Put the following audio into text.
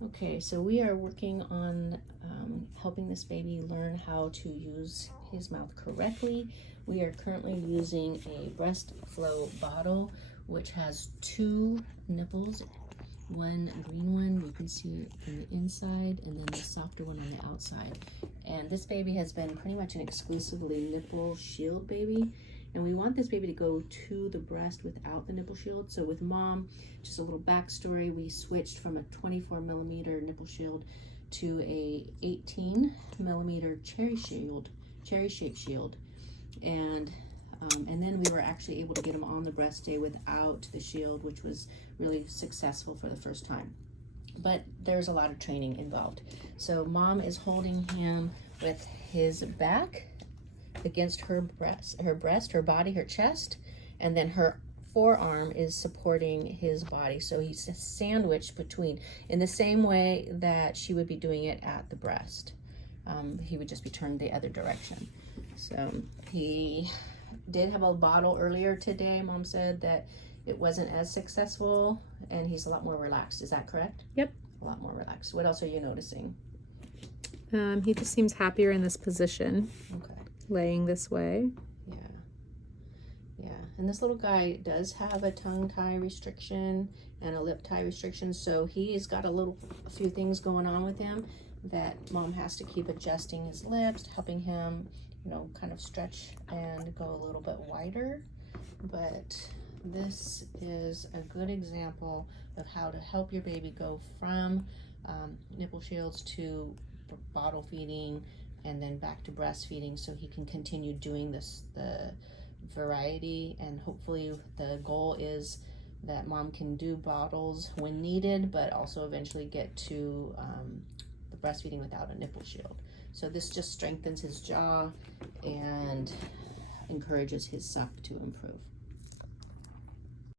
Okay, so we are working on helping this baby learn how to use his mouth correctly. We are currently using a Breastflow bottle, which has 2 nipples, one green one you can see in the inside, and then the softer one on the outside. And this baby has been pretty much an exclusively nipple shield baby. And we want this baby to go to the breast without the nipple shield. So with mom, just a little backstory, we switched from a 24 millimeter nipple shield to a 18 millimeter cherry shaped shield. And then we were actually able to get him on the breast day without the shield, which was really successful for the first time. But there's a lot of training involved. So mom is holding him with his back against her breast, her body, her chest, and then her forearm is supporting his body. So he's sandwiched between, in the same way that she would be doing it at the breast. He would just be turned the other direction. So he did have a bottle earlier today. Mom said that it wasn't as successful, and he's a lot more relaxed. Is that correct? Yep. A lot more relaxed. What else are you noticing? He just seems happier in this position. Okay. Laying this way. Yeah, and this little guy does have a tongue tie restriction and a lip tie restriction, so he's got a few things going on with him that mom has to keep adjusting his lips, helping him, kind of stretch and go a little bit wider. But this is a good example of how to help your baby go from nipple shields to bottle feeding, and then back to breastfeeding, so he can continue doing the variety. And hopefully the goal is that mom can do bottles when needed, but also eventually get to the breastfeeding without a nipple shield. So this just strengthens his jaw and encourages his suck to improve.